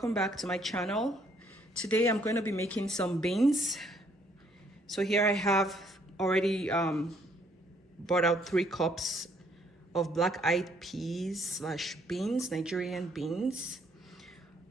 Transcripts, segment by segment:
welcome back to my channel. Today I'm going to be making some beans. So here I have already brought out 3 cups of black-eyed peas / beans, Nigerian beans.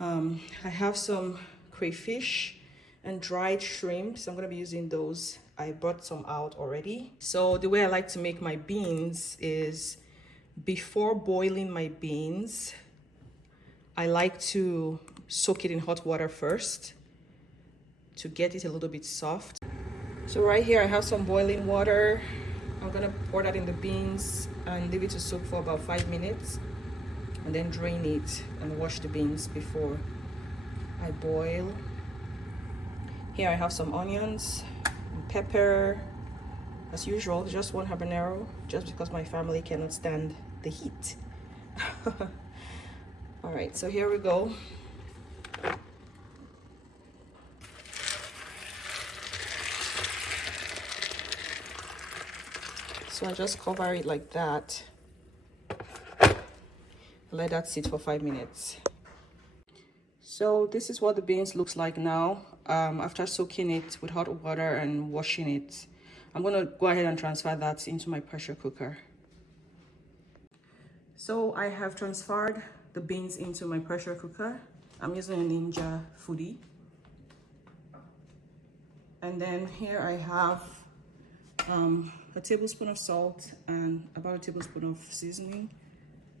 I have some crayfish and dried shrimps. I'm going to be using those. I brought some out already. So the way I like to make my beans is, before boiling my beans, I like to soak it in hot water first to get it a little bit soft. So right here I have some boiling water. I'm gonna pour that in the beans and leave it to soak for about 5 minutes, and then drain it and wash the beans before I boil. Here I have some onions and pepper. As usual, just 1 habanero, just because my family cannot stand the heat. All right, so here we go. So I just cover it like that. Let that sit for 5 minutes. So this is what the beans looks like now, after soaking it with hot water and washing it. I'm gonna go ahead and transfer that into my pressure cooker. So I have transferred the beans into my pressure cooker. I'm using a Ninja Foodi. And then here I have a tablespoon of salt and about a tablespoon of seasoning.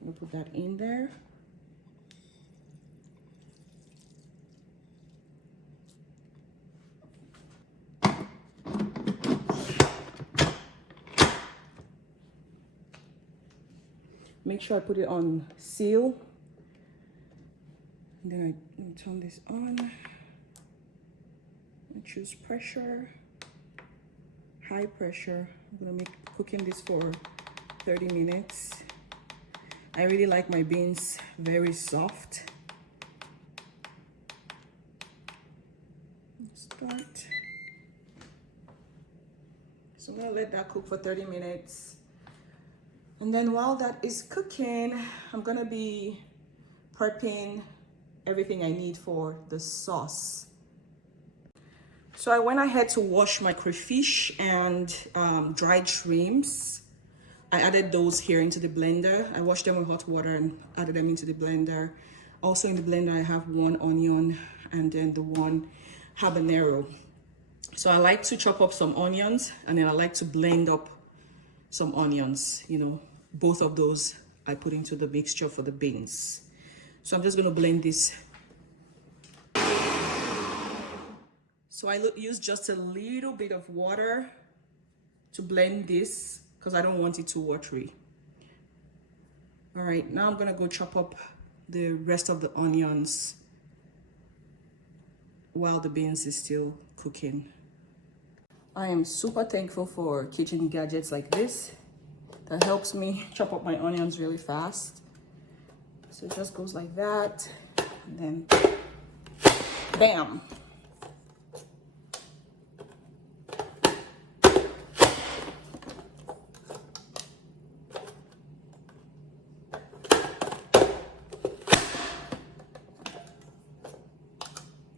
I'm gonna put that in there. Make sure I put it on seal. And then I turn this on. I choose pressure, high pressure. I'm gonna cooking this for 30 minutes. I really like my beans very soft. Start. So I'm gonna let that cook for 30 minutes. And then while that is cooking, I'm gonna be prepping everything I need for the sauce. So I went ahead to wash my crayfish and dried shrimps. I added those here into the blender. I washed them with hot water and added them into the blender. Also in the blender I have 1 onion and then the 1 habanero. So I like to chop up some onions, and then I like to blend up some onions, you know, both of those I put into the mixture for the beans. So I'm just gonna blend this. So I use just a little bit of water to blend this because I don't want it too watery. All right, now I'm gonna go chop up the rest of the onions while the beans is still cooking. I am super thankful for kitchen gadgets like this that helps me chop up my onions really fast. So it just goes like that, and then bam.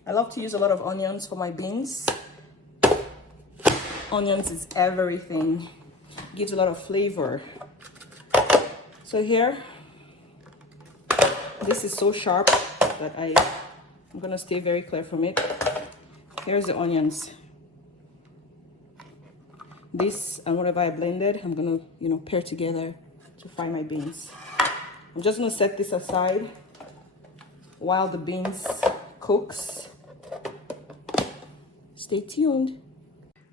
I love to use a lot of onions for my beans. Onions is everything. Gives a lot of flavor. So here, this is so sharp that I'm gonna stay very clear from it. Here's the onions. This and whatever I blended, I'm gonna, you know, pair together to fry my beans. I'm just gonna set this aside while the beans cooks. Stay tuned.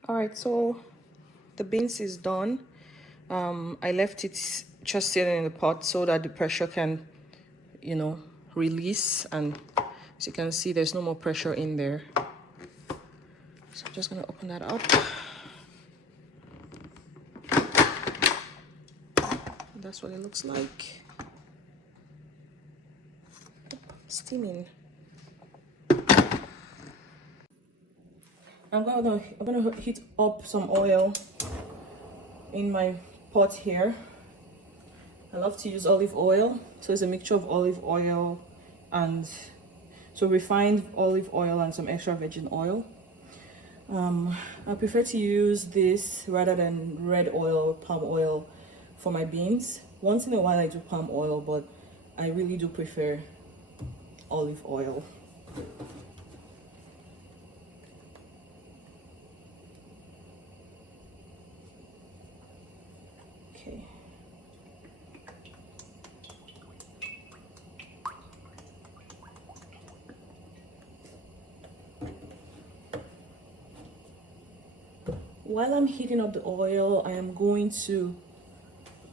All right, so the beans is done. I left it just sitting in the pot so that the pressure can, you know, release, and as you can see, there's no more pressure in there. So I'm just gonna open that up. That's what it looks like. Steaming. I'm gonna heat up some oil in my pot here. I love to use olive oil, so it's a mixture of olive oil and So refined olive oil and some extra virgin oil. I prefer to use this rather than red oil or palm oil for my beans. Once in a while I do palm oil, but I really do prefer olive oil. Okay. While I'm heating up the oil, I am going to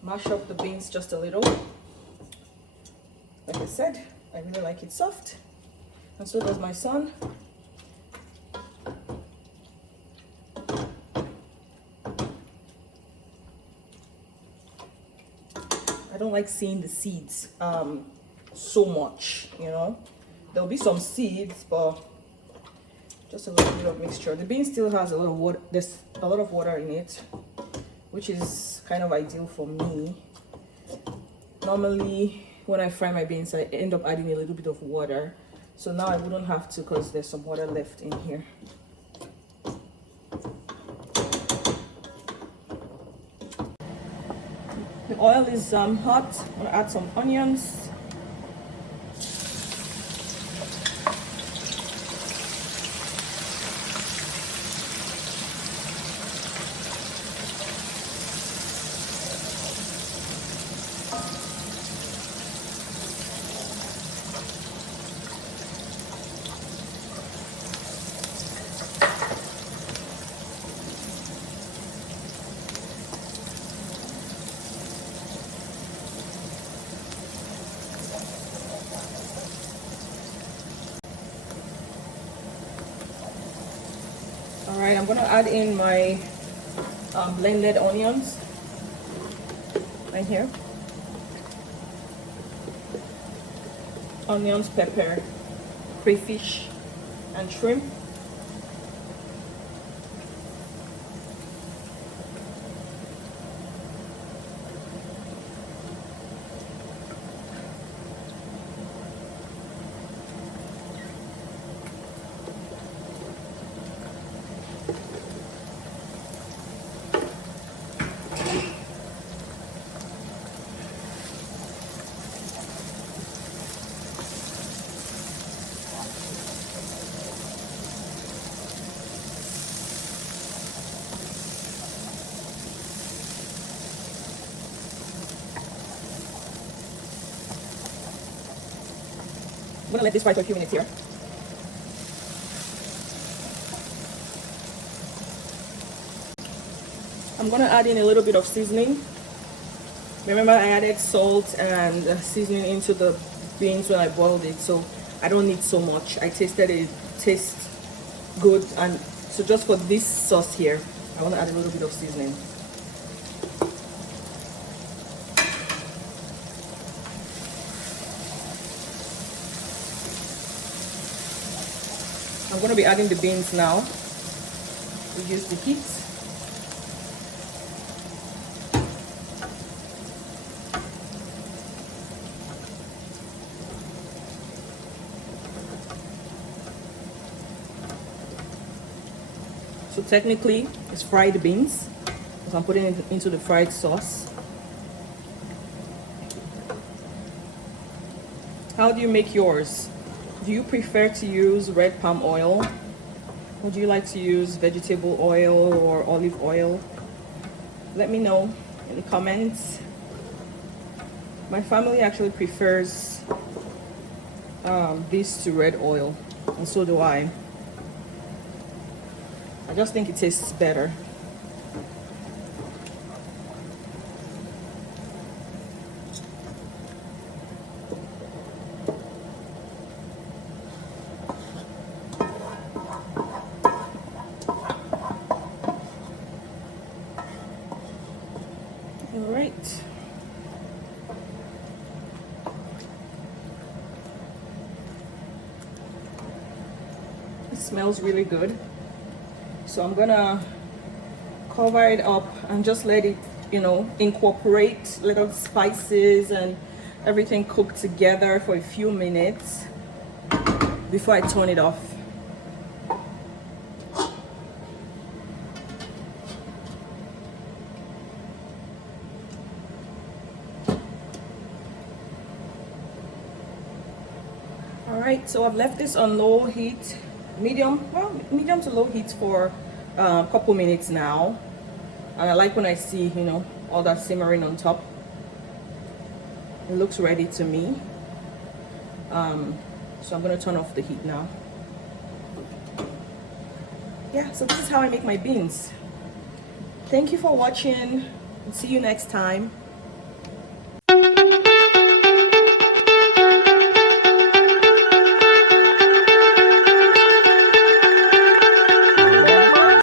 mash up the beans just a little. Like I said, I really like it soft, and so does my son. I don't like seeing the seeds so much, you know. There'll be some seeds, but just a little bit of mixture. The bean still has a lot of water. There's a lot of water in it, which is kind of ideal for me. Normally, when I fry my beans, I end up adding a little bit of water. So now I wouldn't have to because there's some water left in here. The oil is hot. I'm gonna add some onions. All right, I'm gonna add in my blended onions right here. Onions, pepper, crayfish, and shrimp. I'm gonna let this fry for a few minutes here. I'm gonna add in a little bit of seasoning. Remember, I added salt and seasoning into the beans when I boiled it, so I don't need so much. I tasted it, tastes good, and so just for this sauce here, I want to add a little bit of seasoning. I'm going to be adding the beans now. Reduce the heat. So technically, it's fried beans, because I'm putting it into the fried sauce. How do you make yours? Do you prefer to use red palm oil? Or do you like to use vegetable oil or olive oil? Let me know in the comments. My family actually prefers this to red oil, and so do I. I just think it tastes better. All right. It smells really good. So I'm gonna cover it up and just let it, incorporate little spices and everything cook together for a few minutes. before I turn it off. All right, so I've left this on low heat, medium to low heat for a couple minutes now. And I like when I see, you know, all that simmering on top. It looks ready to me. So I'm gonna turn off the heat now. Yeah, so this is how I make my beans. Thank you for watching. See you next time.